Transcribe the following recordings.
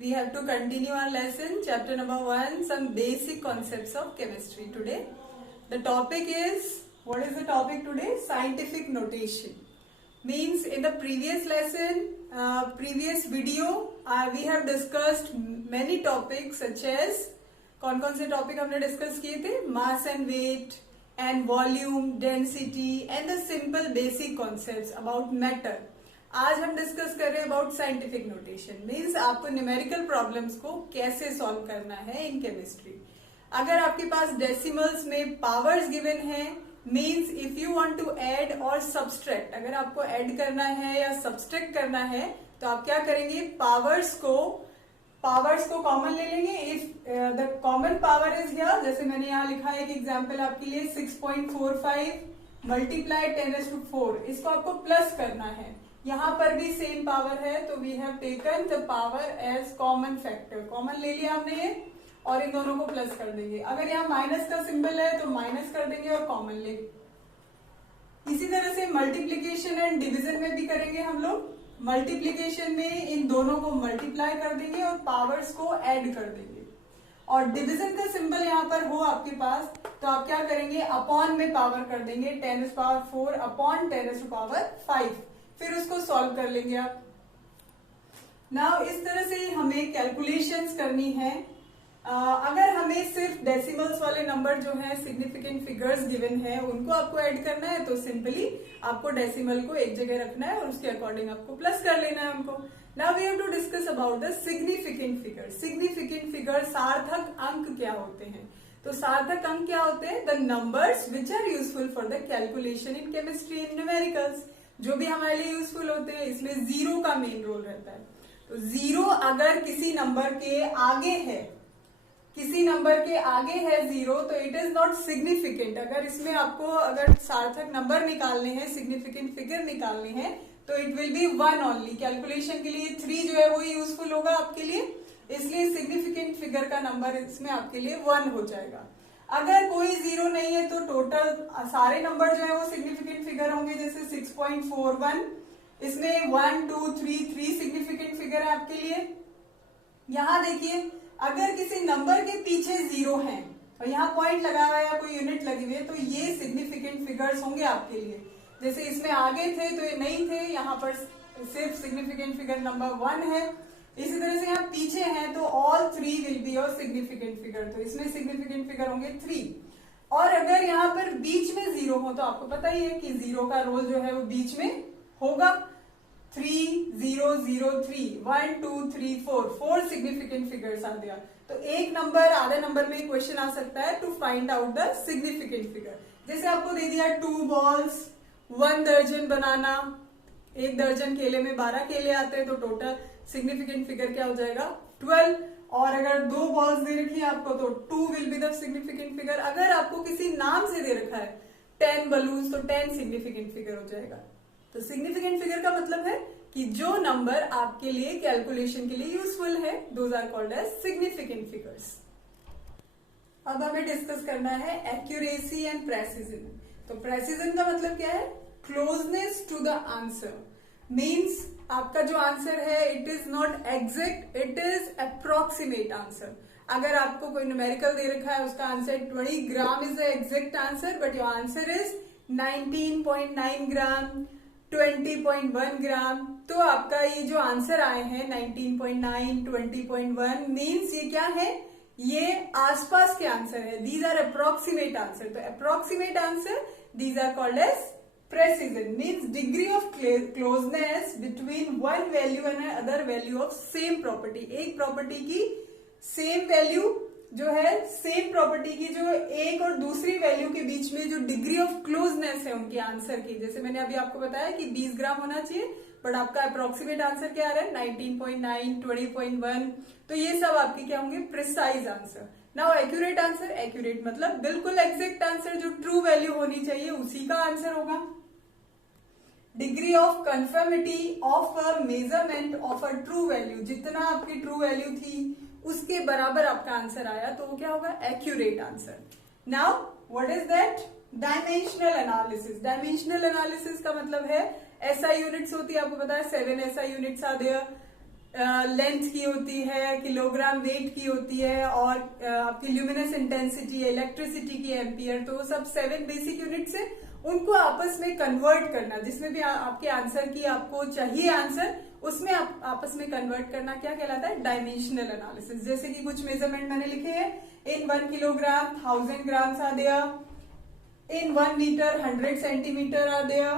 we have to continue our lesson, chapter number 1, some basic concepts of chemistry today. The topic is, what is the topic today? Scientific notation. Means in the previous lesson, previous video, we have discussed many topics such as, कौन से topic हमने discuss किए थे? Mass and weight and volume, density and the simple basic concepts about matter. आज हम discuss कर रहे हैं अबाउट साइंटिफिक नोटेशन. मीन्स आपको न्यूमेरिकल प्रॉब्लम्स को कैसे सॉल्व करना है इन केमिस्ट्री. अगर आपके पास डेसिमल्स में पावर्स गिवन है, means if you want to add or subtract, अगर आपको ऐड करना है या सब्सट्रैक्ट करना है तो आप क्या करेंगे? पावर्स को कॉमन ले लेंगे. If the common power is here, जैसे मैंने यहाँ लिखा है एक एग्जांपल आपके लिए, 6.45 मल्टीप्लाई 10⁴. इसको आपको प्लस करना है. यहाँ पर भी सेम पावर है तो we have taken the power as common factor. Common ले लिया हमने ये और इन दोनों को प्लस कर देंगे. अगर यहाँ माइनस का सिंबल है तो माइनस कर देंगे और कॉमन ले. इसी तरह से मल्टीप्लीकेशन एंड डिवीजन में भी करेंगे हम लोग. मल्टीप्लीकेशन में इन दोनों को मल्टीप्लाई कर देंगे और पावर्स को ऐड कर देंगे. और डिवीजन का सिंबल यहाँ पर हो आपके पास तो आप क्या करेंगे? अपॉन में पावर कर देंगे. 10⁴ अपॉन 10⁵. फिर उसको सॉल्व कर लेंगे आप. नाउ इस तरह से हमें कैलकुलेशंस करनी है. अगर हमें सिर्फ डेसिमल्स वाले नंबर जो है, सिग्निफिकेंट फिगर्स गिवन है, उनको आपको ऐड करना है तो सिंपली आपको डेसिमल को एक जगह रखना है और उसके अकॉर्डिंग आपको प्लस कर लेना है उनको. Now we have to discuss about the significant figure. Significant figure, सार्थक अंक क्या होते हैं? तो सार्थक अंक क्या होते हैं? The numbers which are useful for the calculation in chemistry in numericals. जो भी हमारे लिए यूजफुल होते हैं. इसमें जीरो का मेन रोल रहता है. तो जीरो अगर किसी नंबर के आगे है, जीरो, तो इट इज नॉट सिग्निफिकेंट. अगर इसमें आपको अगर सार्थक नंबर निकालने हैं, सिग्निफिकेंट फिगर निकालने हैं, तो it will B 1 only. Calculation के लिए 3 जो है वो यूजफुल होगा आपके लिए. इसलिए सिग्निफिकेंट फिगर का नंबर इसमें आपके लिए 1 हो जाएगा. अगर कोई जीरो नहीं है तो टोटल सारे नंबर जो है वो सिग्निफिकेंट फिगर होंगे. जैसे 6.41, इसमें 1 2 3 सिग्निफिकेंट फिगर है आपके लिए. यहां देखिए, अगर किसी नंबर के पीछे जीरो है और यहाँ पॉइंट लगा हुआ है या कोई यूनिट लगी हुई है तो ये सिग्निफिकेंट फिगर्स होंगे आपके लिए. जैसे इसमें आगे थे तो ये नहीं थे, यहाँ पर सिर्फ सिग्निफिकेंट फिगर नंबर 1 है. इसी तरह से यहाँ पीछे हैं तो all 3 will be your significant figure. तो इसमें सिग्निफिकेंट फिगर होंगे 3. और अगर यहाँ पर बीच में जीरो हो तो आपको पता ही है कि जीरो का रोल जो है वो बीच में होगा. 3 0 0 3 1 2 3 4 सिग्निफिकेंट फिगर्स आ गया. तो एक नंबर आधे नंबर में क्वेश्चन आ सकता है to find out the significant figure. जैसे आपको दे दिया 2 बॉल्स 1 दर्जन बनाना. 1 दर्जन केले में 12 केले आते हैं तो टोटल सिग्निफिकेंट फिगर क्या हो जाएगा? 12. और अगर 2 बॉल्स दे रखी है आपको तो 2 will be the significant figure. अगर आपको किसी नाम से दे रखा है 10 बलून्स तो 10 सिग्निफिकेंट फिगर हो जाएगा. तो सिग्निफिकेंट फिगर का मतलब है कि जो नंबर आपके लिए कैलकुलेशन के लिए यूजफुल है, those are called as significant figures. अब हमें डिस्कस करना है एक्यूरेसी एंड प्रेसिजन. तो प्रेसिजन का मतलब क्या है? Closeness to the answer. Means आपका जो आंसर है it is not exact, it is approximate answer. अगर आपको कोई न्यूमेरिकल दे रखा है, उसका answer 20 gram is the exact answer, but your answer is 19.9 gram, 20.1 gram, तो आपका ये जो आंसर आए हैं 19.9, 20.1, मीन्स ये क्या है? ये आसपास के आंसर है. These are approximate answer. तो approximate answer, these are called as precision. Means degree of closeness between one value and other value of same property. एक प्रॉपर्टी की सेम वैल्यू जो है, सेम प्रॉपर्टी की जो एक और दूसरी वैल्यू के बीच में जो डिग्री ऑफ क्लोजनेस है उनके आंसर की. जैसे मैंने अभी आपको बताया कि 20 ग्राम होना चाहिए, बट आपका अप्रोक्सीमेट आंसर क्या आ रहा है? 19.9, 20.1. तो ये सब आपके क्या होंगे? Precise answer. Now accurate answer. Accurate मतलब बिल्कुल एग्जैक्ट आंसर, जो ट्रू वैल्यू होनी चाहिए उसी का आंसर होगा. Degree of conformity of a measurement of a true value. जितना आपकी ट्रू वैल्यू थी उसके बराबर आपका आंसर आया तो वो क्या होगा? Accurate answer. Now what is that? Dimensional analysis. Dimensional analysis का मतलब है एसआई यूनिट्स होती है, आपको पता है 7 SI units are there. Length की होती है, किलोग्राम वेट की होती है, और आपकी ल्यूमिनस इंटेंसिटी, इलेक्ट्रिसिटी की एम्पियर, तो वो सब 7 बेसिक यूनिट्स है। उनको आपस में कन्वर्ट करना, जिसमें भी आपके आंसर की आपको चाहिए आंसर, उसमें आप आपस में कन्वर्ट करना क्या कहलाता है? Dimensional analysis. जैसे कि कुछ मेजरमेंट मैंने लिखे हैं, in 1 kilogram 1000 grams are there, in 1 meter 100 centimeter are there,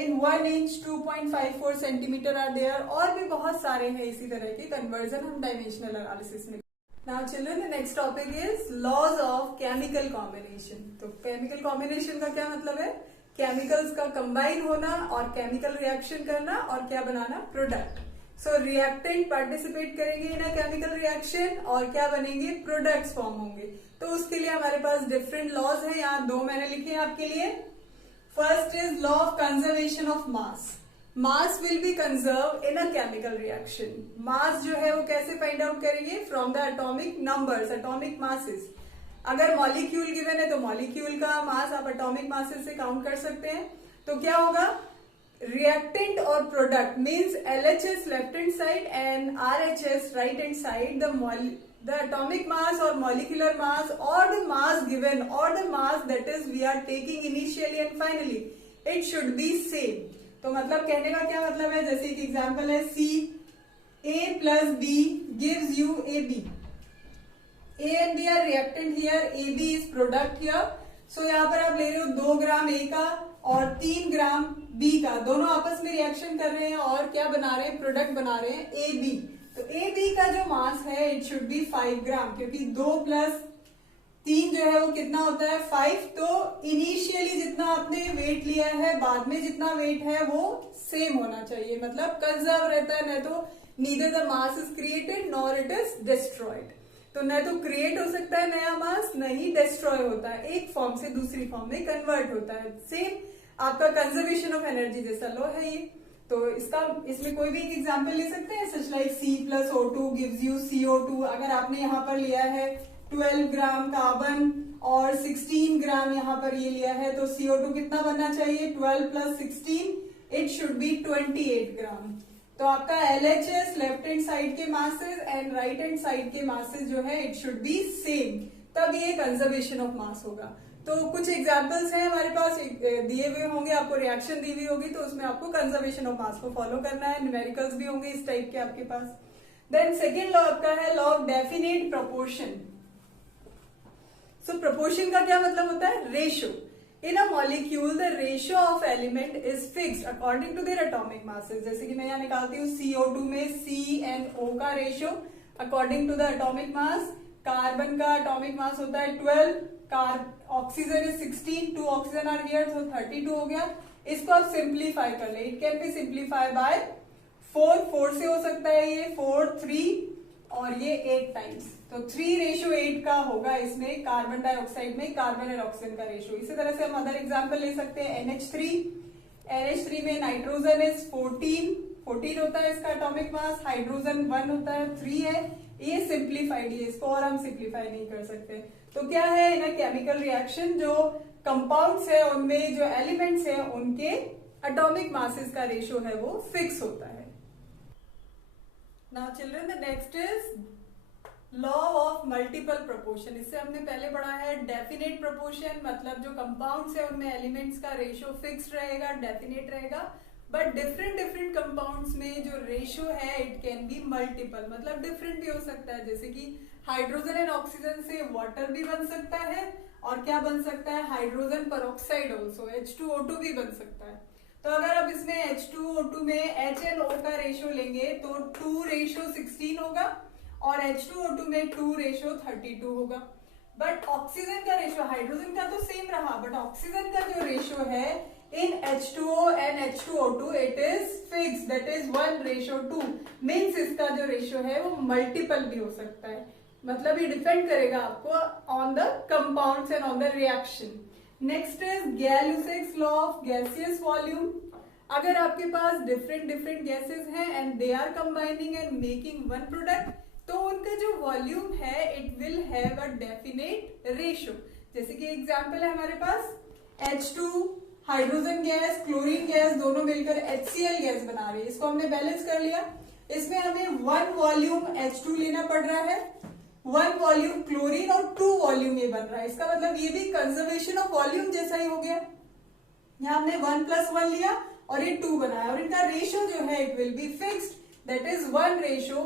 in 1 inch 2.54 centimeter are there, और भी बहुत सारे हैं इसी तरह के कन्वर्जन हम डायमेंशनल एनालिसिस में। Now children, the next topic is laws of chemical combination। तो केमिकल कॉम्बिनेशन का क्या मतलब है? केमिकल्स का कंबाइन होना और केमिकल रिएक्शन करना और क्या बनाना? प्रोडक्ट। सो रिएक्टेंट पार्टिसिपेट करेंगे इन अ केमिकल रिएक्शन और क्या बनेंगे? प्रोडक्ट्स फॉर्म होंगे। तो उसके लिए हमारे पास डिफरेंट लॉज हैं, यहाँ 2 मैंने लिखे हैं आपके लिए। First is law of conservation of mass. Mass will be conserve in a chemical reaction. Mass जो है वो कैसे फाइंड आउट करेंगे? From the atomic numbers, atomic masses. अगर मॉलिक्यूल गिवन है तो मॉलिक्यूल का मास आप एटॉमिक मासेस से काउंट कर सकते हैं। तो क्या होगा? reactant or product means LHS left hand side and RHS right hand side, the atomic mass or molecular mass or the mass given or the mass that is we are taking initially and finally, it should be same। तो मतलब कहने का क्या मतलब है? जैसे कि example है C, A plus B gives you AB। A and B are reactant here, AB is product here। So यहाँ पर आप ले रहे हो 2 ग्राम A का और 3 ग्राम बी का, दोनों आपस में रिएक्शन कर रहे हैं और क्या बना रहे हैं? प्रोडक्ट बना रहे हैं ए बी। तो ए बी का जो मास है इट शुड बी 5 ग्राम, क्योंकि 2 प्लस 3 जो है वो कितना होता है? 5। तो इनिशियली जितना आपने वेट लिया है, बाद में जितना वेट है वो सेम होना चाहिए, मतलब कंजर्व रहता है। न तो neither the mass is created nor it is destroyed. तो न तो क्रिएट हो सकता है नया मास, न ही डिस्ट्रॉय होता है, एक फॉर्म से दूसरी फॉर्म में कन्वर्ट होता है। सेम आपका कंजर्वेशन ऑफ एनर्जी जैसा लॉ है ये। तो इसमें कोई भी एक एग्जांपल ले सकते हैं, such like C plus O2 gives you CO2। अगर आपने यहाँ पर लिया है 12 ग्राम कार्बन और 16 ग्राम यहाँ पर ये लिया है, तो CO2 कितना बनना चाहिए? 12 plus 16, इट शुड बी 28 ग्राम। तो आपका LHS लेफ्ट हैंड साइड के masses and right hand side के मासेस जो है इट शुड बी सेम, तब ये कंजर्वेशन ऑफ मास होगा। तो कुछ एग्जांपल्स हैं हमारे पास, दिए हुए होंगे आपको, रिएक्शन दी हुई होगी, तो उसमें आपको कंजर्वेशन ऑफ मास को फॉलो करना है। न्यूमेरिकल्स भी होंगे इस टाइप के आपके पास। देन सेकेंड लॉ आपका है law of definite proportion. So proportion का क्या मतलब होता है? Ratio. In a molecule the ratio of element is fixed according to their atomic masses. जैसे कि मैं यहाँ निकालती हूँ CO2 में C&O का ratio according to the atomic mass. Carbon का एटॉमिक मास होता है 12, oxygen is 16, 2 oxygen are here, तो 32 हो गया। इसको आप सिंप्लीफाई कर ले, it can be simplify by 4 से हो सकता है ये 4, 3 और ये 8 टाइम्स, तो 3:8 का होगा इसमें कार्बन डाइऑक्साइड में कार्बन और ऑक्सीजन का रेशियो। इसी तरह से हम अदर एग्जांपल ले सकते हैं NH3 में नाइट्रोजन इज 14 होता है इसका एटॉमिक मास, हाइड्रोजन 1 होता है, 3 है। ये सिंप्लीफाइड है, इसको और हम सिंप्लीफाई नहीं कर सकते। तो क्या है इन केमिकल रिएक्शन, जो कंपाउंड्स है उनमें जो एलिमेंट्स है उनके एटॉमिक मासेस का रेशियो है वो फिक्स होता है। Now children the next is law of multiple proportion. इससे हमने पहले पढ़ा है डेफिनेट प्रोपोर्शन, मतलब जो कंपाउंड्स है उनमें एलिमेंट्स का रेशियो फिक्स रहेगा, डेफिनेट रहेगा। बट डिफरेंट कंपाउंड्स में जो रेशियो है इट कैन बी मल्टीपल, मतलब डिफरेंट भी हो सकता है। जैसे कि हाइड्रोजन एंड ऑक्सीजन से वाटर भी बन सकता है और क्या बन सकता है? हाइड्रोजन पेरोक्साइड ऑल्सो, H2O2 भी बन सकता है। तो अगर आप इसमें H2O2 में H and O का रेशियो लेंगे तो 2:16 होगा और H2O2 में 2:32 होगा। बट ऑक्सीजन का रेशियो, हाइड्रोजन का तो सेम रहा, बट ऑक्सीजन का जो रेशियो है in H2O and H2O2 it is fixed, that is 1:2, means इसका जो रेशियो है वो मल्टीपल भी हो सकता है। मतलब ये डिपेंड करेगा आपको on the compounds and on the reaction. Next is Gay-Lussac's law of gaseous volume. अगर आपके पास डिफरेंट गैसेस हैं and they are combining and making one product, तो उनका जो वॉल्यूम है it will have a definite ratio. जैसे कि एग्जांपल है हमारे पास H2 hydrogen gas, chlorine gas दोनों मिलकर HCl गैस बना रही है, इसको हमने बैलेंस कर लिया। इसमें हमें 1 वॉल्यूम H2 लेना पड़ रहा है, 1 वॉल्यूम क्लोरीन और 2 वॉल्यूम ये बन रहा है। इसका मतलब ये भी कंजर्वेशन ऑफ वॉल्यूम जैसा ही हो गया। यहाँ हमने 1+1 लिया और ये 2 बनाया और इनका रेशियो जो है it will be fixed, that is 1:2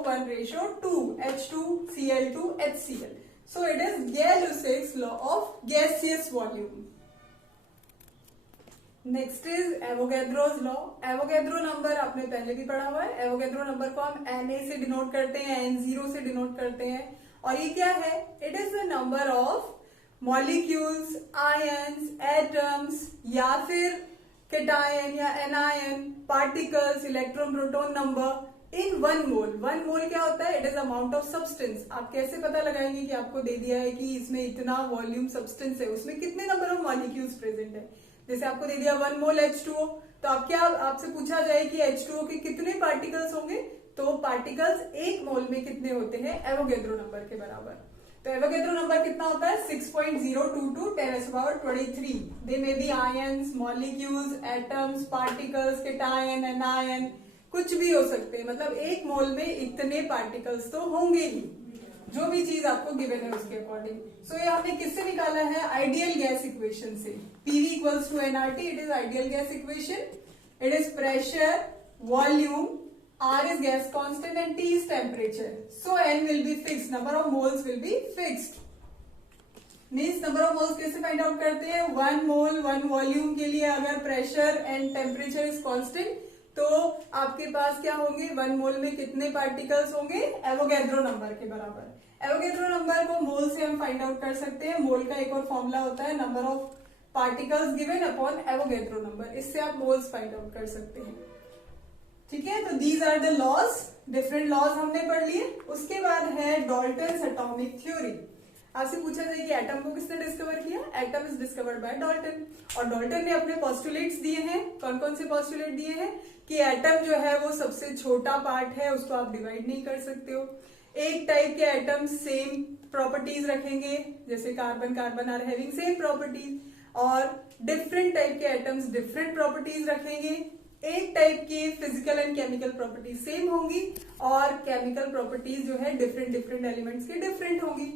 H2Cl2 HCl। So it is Gay-Lussac's law of gaseous volume. Next is Avogadro's law. Avogadro number आपने पहले भी पढ़ा हुआ है। एवोगैड्रो नंबर को हम Na से डिनोट करते हैं, N0 से डिनोट करते हैं। और ये क्या है? It is the number of molecules, ions, atoms या फिर केटायन या anion, particles, electron, proton number in 1 मोल। 1 मोल क्या होता है? It is amount of substance. आप कैसे पता लगाएंगे कि आपको दे दिया है कि इसमें इतना वॉल्यूम सब्सटेंस है, उसमें कितने नंबर ऑफ मॉलिक्यूल्स प्रेजेंट है? जैसे आपको दे दिया 1 मोल H2O, तो आप क्या आपसे पूछा जाए कि H2O के कितने पार्टिकल्स होंगे, तो पार्टिकल्स 1 मोल में कितने होते हैं? एवोगैड्रो नंबर के बराबर। तो एवोगैड्रो नंबर कितना होता है? 6.022 10⁻23। They may be ions, molecules, atoms, particles, cation, anion, कुछ भी हो सकते हैं। मतलब 1 मोल में इतने पार्टिकल्स तो होंगे ही, जो भी चीज आपको गिवन है उसके अकॉर्डिंग। सो ये हमने किससे निकाला है? आइडियल गैस इक्वेशन से। PV equals to nRT, it is ideal gas equation. It is pressure, volume, R is gas constant and T is temperature. So N will be fixed. Number of moles will be fixed. Means number of moles कैसे find out करते हैं? 1 मोल 1 volume के लिए अगर pressure and temperature is constant, तो आपके पास क्या होंगे? 1 मोल में कितने पार्टिकल्स होंगे? एवोगैड्रो नंबर के बराबर। एवोगैड्रो नंबर को मोल से हम फाइंड आउट कर सकते हैं। मोल का एक और फॉर्मूला होता है number of particles given upon Avogadro number. इससे आप मोल्स फाइंड आउट कर सकते हैं। ठीक है, तो these are the laws. Different laws हमने पढ़ लिए। उसके बाद है डाल्टन्स एटॉमिक थ्योरी। आपसे पूछा जाए कि एटम को किसने डिस्कवर किया? Atom is discovered by Dalton. और डाल्टन ने अपने पोस्टुलेट्स दिए हैं। कौन कौन से पोस्टुलेट दिए हैं? कि एटम जो है वो सबसे छोटा पार्ट है, उसको आप डिवाइड नहीं कर सकते हो। एक टाइप के एटम सेम प्रॉपर्टीज रखेंगे, जैसे carbon carbon are having same properties. और डिफरेंट टाइप के एटम्स डिफरेंट प्रॉपर्टीज रखेंगे। एक टाइप की physical and chemical properties same होंगी और केमिकल प्रॉपर्टीज जो है डिफरेंट डिफरेंट एलिमेंट्स की डिफरेंट होंगी।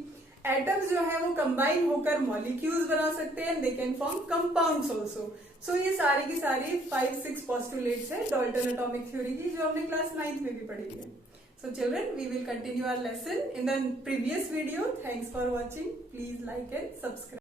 एटम्स जो है वो कंबाइन होकर मॉलिक्यूल्स बना सकते हैं, they can form compounds also. So ये सारी की सारी 5-6 पोस्टुलेट्स है डाल्टन एटॉमिक थ्योरी की, जो हमने क्लास 9th में भी पढ़ी है। So children, we will continue our lesson in the previous video. Thanks for watching. Please like and subscribe.